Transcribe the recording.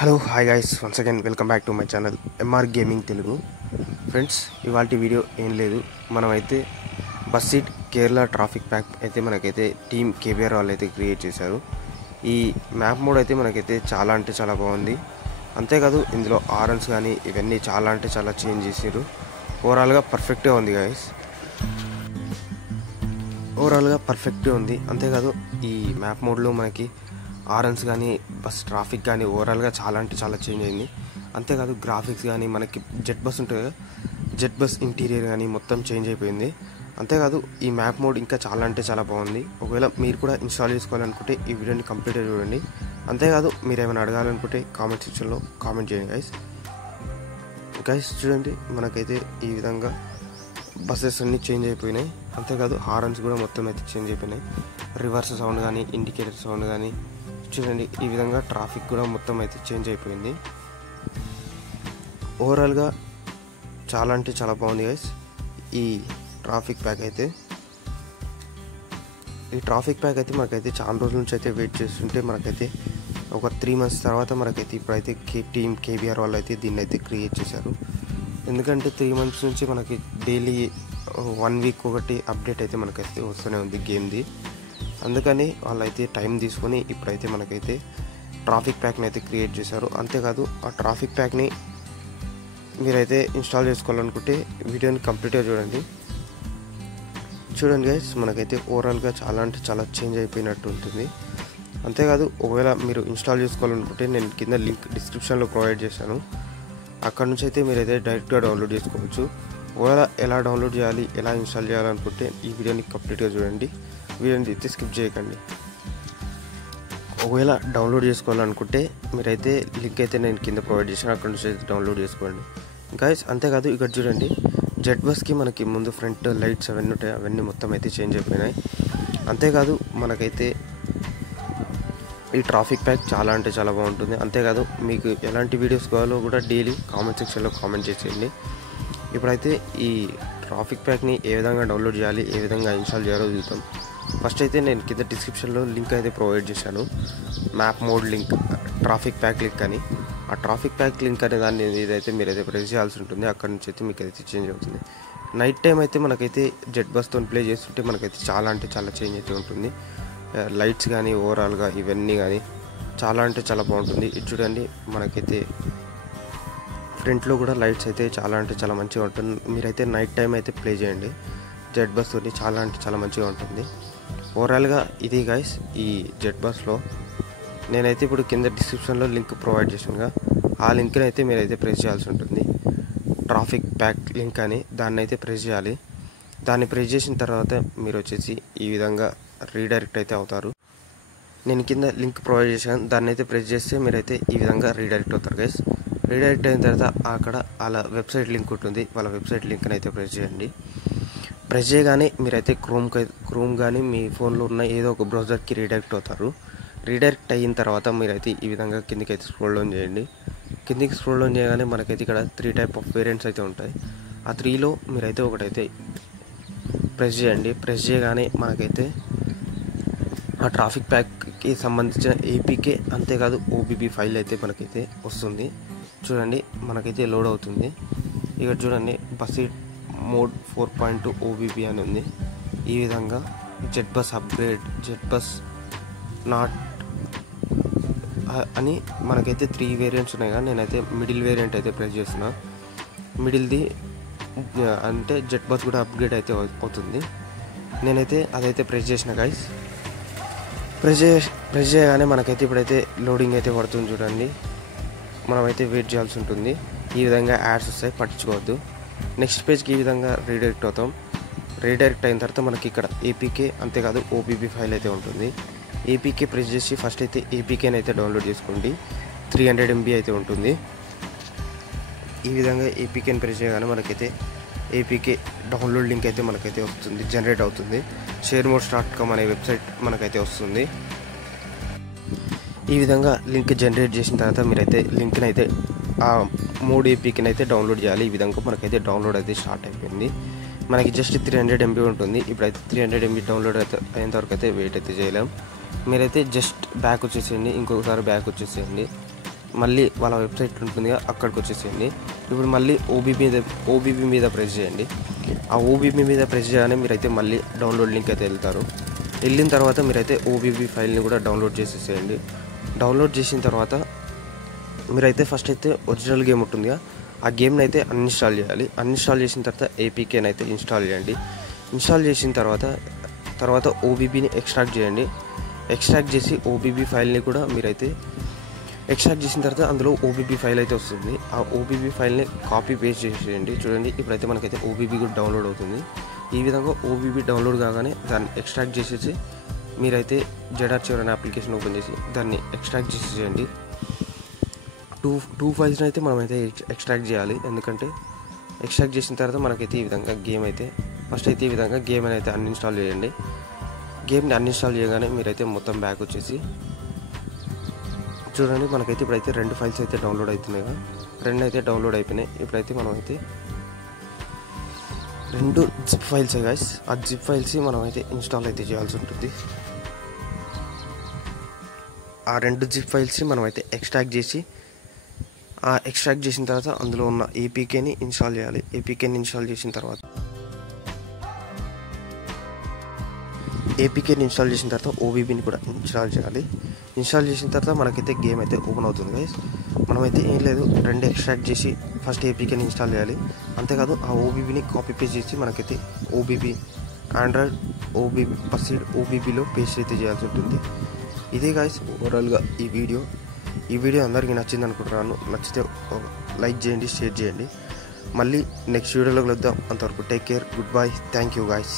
Hello hi guys, once again welcome back to my channel MR gaming Telugu. Friends, ఇవాళ video ఏం లేదు, మనమైతే bus seat Kerala traffic pack అయితే మనకైతే టీమ్ కేబీఆర్ వాళ్ళు అయితే క్రియేట్ చేశారు. ఈ మ్యాప్ మోడ్ అయితే మనకైతే చాలా అంటే చాలా బాగుంది. అంతేకాదు ఇందులో ఆరన్స్ కానీ ఇవన్నీ చాలా అంటే చాలా చేంజ్ చేసారు. ఓవరాల్గా పర్ఫెక్ట్గా ఉంది గైస్, ఓవరాల్గా పర్ఫెక్ట్గా ఉంది. అంతేకాదు ఈ మ్యాప్ మోడ్లో మనకి ఆరన్స్ కానీ బస్ ట్రాఫిక్ కానీ ఓవరాల్గా చాలా అంటే చాలా చేంజ్ అయింది. అంతేకాదు గ్రాఫిక్స్ కానీ మనకి జెట్ బస్ ఉంటుంది కదా, జెట్ బస్ ఇంటీరియర్ కానీ మొత్తం చేంజ్ అయిపోయింది. అంతేకాదు ఈ మ్యాప్ మోడ్ ఇంకా చాలా అంటే చాలా బాగుంది. ఒకవేళ మీరు కూడా ఇన్స్టాల్ చేసుకోవాలనుకుంటే ఈ వీడియోని కంప్లీట్గా చూడండి. అంతేకాదు మీరు ఏమైనా అడగాలనుకుంటే కామెంట్ సెక్షన్లో కామెంట్ చేయండి గైస్. చూడండి, మనకైతే ఈ విధంగా బస్సెస్ అన్నీ చేంజ్ అయిపోయినాయి. అంతేకాదు హారన్స్ కూడా మొత్తం అయితే చేంజ్ అయిపోయినాయి. రివర్స్ సౌండ్ కానీ ఇండికేటర్ సౌండ్ కానీ చూడండి, ఈ విధంగా ట్రాఫిక్ కూడా మొత్తం అయితే చేంజ్ అయిపోయింది. ఓవరాల్గా చాలా అంటే చాలా బాగుంది గైస్ ఈ ట్రాఫిక్ ప్యాక్ అయితే. ఈ ట్రాఫిక్ ప్యాక్ అయితే మనకైతే చాలా రోజుల నుంచి అయితే వెయిట్ చేస్తుంటే మనకైతే ఒక 3 months తర్వాత మనకైతే ఇప్పుడైతే టీమ్ కేబీఆర్ వాళ్ళు అయితే దీన్ని అయితే క్రియేట్ చేశారు. ఎందుకంటే 3 months నుంచి మనకి డైలీ 1 week ఒకటి అప్డేట్ అయితే మనకైతే వస్తూనే ఉంది గేమ్ది. అందుకని వాళ్ళైతే టైం తీసుకొని ఇప్పుడైతే మనకైతే ట్రాఫిక్ ప్యాక్ని అయితే క్రియేట్ చేశారు. అంతేకాదు ఆ ట్రాఫిక్ ప్యాక్ని మీరైతే ఇన్స్టాల్ చేసుకోవాలనుకుంటే వీడియోని కంప్లీట్గా చూడండి గైస్. మనకైతే ఓవరాల్గా చాలా అంటే చాలా చేంజ్ అయిపోయినట్టు ఉంటుంది. అంతేకాదు ఒకవేళ మీరు ఇన్స్టాల్ చేసుకోవాలనుకుంటే నేను కింద లింక్ డిస్క్రిప్షన్లో ప్రొవైడ్ చేశాను. అక్కడ నుంచి అయితే మీరైతే డైరెక్ట్గా డౌన్లోడ్ చేసుకోవచ్చు. ఒకవేళ ఎలా డౌన్లోడ్ చేయాలి, ఎలా ఇన్స్టాల్ చేయాలనుకుంటే ఈ వీడియోని కంప్లీట్గా చూడండి, వీడియోని అయితే స్కిప్ చేయకండి. ఒకవేళ డౌన్లోడ్ చేసుకోవాలనుకుంటే మీరైతే లింక్ అయితే నేను కింద ప్రొవైడ్ చేశాను, అక్కడ నుంచి అయితే డౌన్లోడ్ చేసుకోండి గైస్. అంతేకాదు ఇక్కడ చూడండి, జెట్ బస్కి మనకి ముందు ఫ్రంట్ లైట్స్ అవన్నీ ఉంటాయి, అవన్నీ మొత్తం అయితే చేంజ్ అయిపోయినాయి. అంతేకాదు మనకైతే ఈ ట్రాఫిక్ ప్యాక్ చాలా అంటే చాలా బాగుంటుంది. అంతేకాదు మీకు ఎలాంటి వీడియోస్ కావాలో కూడా డైలీ కామెంట్ సెక్షన్లో కామెంట్ చేసేయండి. ఇప్పుడైతే ఈ ట్రాఫిక్ ప్యాక్ని ఏ విధంగా డౌన్లోడ్ చేయాలి, ఏ విధంగా ఇన్స్టాల్ చేయాలో చూద్దాం. ఫస్ట్ అయితే నేను కింద డిస్క్రిప్షన్లో లింక్ అయితే ప్రొవైడ్ చేశాను, map mode link, traffic pack link అని. ఆ ట్రాఫిక్ ప్యాక్ లింక్ అనే దాన్ని ఏదైతే మీరైతే ప్రెస్ చేయాల్సి ఉంటుంది, అక్కడ నుంచి అయితే మీకు అయితే చేంజ్ అవుతుంది. నైట్ టైం అయితే మనకైతే జెట్ బస్తో ప్లే చేస్తుంటే మనకైతే చాలా అంటే చాలా చేంజ్ అయితే ఉంటుంది. లైట్స్ కానీ ఓవరాల్గా ఇవన్నీ కానీ చాలా అంటే చాలా బాగుంటుంది. ఇది చూడండి, మనకైతే ఫ్రంట్లో కూడా లైట్స్ అయితే చాలా అంటే చాలా మంచిగా ఉంటుంది. మీరైతే నైట్ టైం అయితే ప్లే చేయండి జెట్ బస్ తోటి, చాలా అంటే చాలా మంచిగా ఉంటుంది. ఓవరాల్గా ఇది గైస్ ఈ జెట్ బస్లో. నేనైతే ఇప్పుడు కింద డిస్క్రిప్షన్లో లింక్ ప్రొవైడ్ చేశానుగా, ఆ లింక్ని అయితే మీరైతే ప్రెస్ చేయాల్సి ఉంటుంది. ట్రాఫిక్ ప్యాక్ లింక్ అని దాన్ని అయితే ప్రెస్ చేయాలి. దాన్ని ప్రెస్ చేసిన తర్వాత మీరు వచ్చేసి ఈ విధంగా రీడైరెక్ట్ అయితే అవుతారు. నేను కింద లింక్ ప్రొవైడ్ చేశాను, దాన్ని అయితే ప్రెస్ చేస్తే మీరైతే ఈ విధంగా రీడైరెక్ట్ అవుతారు గైస్. రీడైరెక్ట్ అయిన తర్వాత అక్కడ వాళ్ళ వెబ్సైట్ లింక్ ఉంటుంది, వాళ్ళ వెబ్సైట్ లింక్ని అయితే ప్రెస్ చేయండి. ప్రెస్ చేయగానే మీరైతే క్రోమ్ కానీ మీ ఫోన్లో ఉన్న ఏదో ఒక బ్రౌజర్కి రీడైరెక్ట్ అవుతారు. రీడైరెక్ట్ అయిన తర్వాత మీరైతే ఈ విధంగా కిందికి అయితే స్క్రోల్ డౌన్ చేయండి. కిందికి స్క్రోల్ డౌన్ చేయగానే మనకైతే ఇక్కడ 3 type ఆఫ్ వేరియంట్స్ అయితే ఉంటాయి. ఆ 3లో మీరైతే ఒకటైతే ప్రెస్ చేయండి. ప్రెస్ చేయగానే మనకైతే ఆ ట్రాఫిక్ ప్యాక్కి సంబంధించిన ఏపీకే అంతేకాదు ఓబీబీ ఫైల్ అయితే మనకైతే వస్తుంది. చూడండి, మనకైతే లోడ్ అవుతుంది. ఇక్కడ చూడండి, బస్ మోడ్ 4.2 ఓబీబీ అని ఉంది. ఈ విధంగా jet bus upgrade, jet bus not అని మనకైతే 3 వేరియంట్స్ ఉన్నాయి. కానీ నేనైతే మిడిల్ వేరియంట్ అయితే ప్రెస్ చేస్తున్నా. మిడిల్ది అంటే జెట్ బస్ కూడా అప్గ్రేడ్ అయితే అవుతుంది. నేనైతే అదైతే ప్రెస్ చేసిన గైస్. ప్రెస్ చేయగానే మనకైతే ఇప్పుడైతే లోడింగ్ అయితే పడుతుంది. చూడండి, మనమైతే వెయిట్ చేయాల్సి ఉంటుంది. ఈ విధంగా యాడ్స్ వస్తాయి, పట్టించుకోవద్దు. నెక్స్ట్ పేజ్కి ఈ విధంగా రీడైరెక్ట్ అవుతాం. రీడైరెక్ట్ అయిన తర్వాత మనకి ఇక్కడ ఏపీకే అంతేకాదు ఓబీబీ ఫైల్ అయితే ఉంటుంది. ఏపీకే ప్రెస్ చేసి ఫస్ట్ అయితే ఏపీకేని అయితే డౌన్లోడ్ చేసుకోండి. 300 MB అయితే ఉంటుంది. ఈ విధంగా ఏపీకేని ప్రెస్ చేయగానే మనకైతే ఏపీకే డౌన్లోడ్ లింక్ అయితే మనకైతే వస్తుంది, జనరేట్ అవుతుంది. sharemode.com అనే వెబ్సైట్ మనకైతే వస్తుంది. ఈ విధంగా లింక్ జనరేట్ చేసిన తర్వాత మీరైతే లింక్ని అయితే ఆ 3 ఏపీకేని అయితే డౌన్లోడ్ చేయాలి. ఈ విధంగా మనకైతే డౌన్లోడ్ అయితే స్టార్ట్ అయిపోయింది. మనకి జస్ట్ 300 MB ఉంటుంది. ఇప్పుడైతే 300 MB డౌన్లోడ్ అయితే అయినంత వరకు అయితే వెయిట్ అయితే చేయలేం. మీరైతే జస్ట్ బ్యాక్ వచ్చేసేయండి, ఇంకొకసారి బ్యాక్ వచ్చేసేయండి. మళ్ళీ వాళ్ళ వెబ్సైట్ ఉంటుంది అక్కడికి వచ్చేసేయండి. ఇప్పుడు మళ్ళీ ఓబీబీ మీద ప్రెస్ చేయండి. ఆ ఓబీబీ మీద ప్రెస్ చేయగానే మీరైతే మళ్ళీ డౌన్లోడ్ లింక్ అయితే వెళ్తారు. వెళ్ళిన తర్వాత మీరైతే ఓబీబీ ఫైల్ని కూడా డౌన్లోడ్ చేసేసేయండి. డౌన్లోడ్ చేసిన తర్వాత మీరైతే ఫస్ట్ అయితే ఒరిజినల్ గేమ్ ఉంటుందిగా ఆ గేమ్ని అయితే అన్ఇన్స్టాల్ చేయాలి. అన్ఇన్స్టాల్ చేసిన తర్వాత ఏపీకేని అయితే ఇన్స్టాల్ చేయండి. ఇన్స్టాల్ చేసిన తర్వాత ఓబీబీని ఎక్స్ట్రాక్ట్ చేయండి. ఎక్స్ట్రాక్ట్ చేసి ఓబీబీ ఫైల్ని కూడా మీరైతే ఎక్స్ట్రాక్ట్ చేసిన తర్వాత అందులో ఓబీబీ ఫైల్ అయితే వస్తుంది. ఆ ఓబీబీ ఫైల్ని కాపీ పేస్ట్ చేసేయండి. చూడండి ఇప్పుడైతే మనకైతే ఓబీబీ కూడా డౌన్లోడ్ అవుతుంది. ఈ విధంగా ఓబీబీ డౌన్లోడ్ కాగానే దాన్ని ఎక్స్ట్రాక్ట్ చేసేసి మీరైతే జెడార్చివర్ అనే అప్లికేషన్ ఓపెన్ చేసి దాన్ని ఎక్స్ట్రాక్ట్ చేసేయండి. టూ ఫైల్స్ని అయితే మనమైతే ఎక్స్ట్రాక్ట్ చేయాలి. ఎందుకంటే ఎక్స్ట్రాక్ట్ చేసిన తర్వాత మనకైతే ఈ విధంగా గేమ్ అయితే ఫస్ట్ అయితే ఈ విధంగా గేమ్ అని అయితే అన్ఇన్స్టాల్ చేయండి. గేమ్ని అన్ఇన్స్టాల్ చేయగానే మీరైతే మొత్తం బ్యాక్ వచ్చేసి చూడండి మనకైతే ఇప్పుడైతే 2 ఫైల్స్ అయితే డౌన్లోడ్ అవుతున్నాయి. 2 అయితే డౌన్లోడ్ అయిపోయినాయి. ఇప్పుడైతే మనమైతే 2 జిప్ ఫైల్స్ గైస్. ఆ జిప్ ఫైల్స్ మనమైతే ఇన్స్టాల్ అయితే చేయాల్సి ఉంటుంది. ఆ 2 జిప్ ఫైల్స్ మనమైతే ఎక్స్ట్రాక్ట్ చేసిన తర్వాత అందులో ఉన్న ఏపీకేని ఇన్స్టాల్ చేయాలి. ఏపీకేని ఇన్స్టాల్ చేసిన తర్వాత ఓబీబీని కూడా ఇన్స్టాల్ చేయాలి. ఇన్స్టాల్ చేసిన తర్వాత మనకైతే గేమ్ అయితే ఓపెన్ అవుతుంది గైస్. మనమైతే ఏం లేదు 2 ఎక్స్ట్రాక్ట్ చేసి ఫస్ట్ ఏపీకేని ఇన్స్టాల్ చేయాలి. అంతేకాదు ఆ ఓబీబీని కాపీ పేస్ట్ చేసి మనకైతే ఓబీబీ ఆండ్రాయిడ్ ఓబీబీలో పేస్ట్ అయితే చేయాల్సి ఉంటుంది. ఇదే గైస్ ఓవరాల్గా ఈ వీడియో అందరికీ నచ్చింది అనుకుంటున్నాను. నచ్చితే లైక్ చేయండి, షేర్ చేయండి. మళ్ళీ నెక్స్ట్ వీడియోలో కలుద్దాం. అంతవరకు take care, good bye, thank you guys.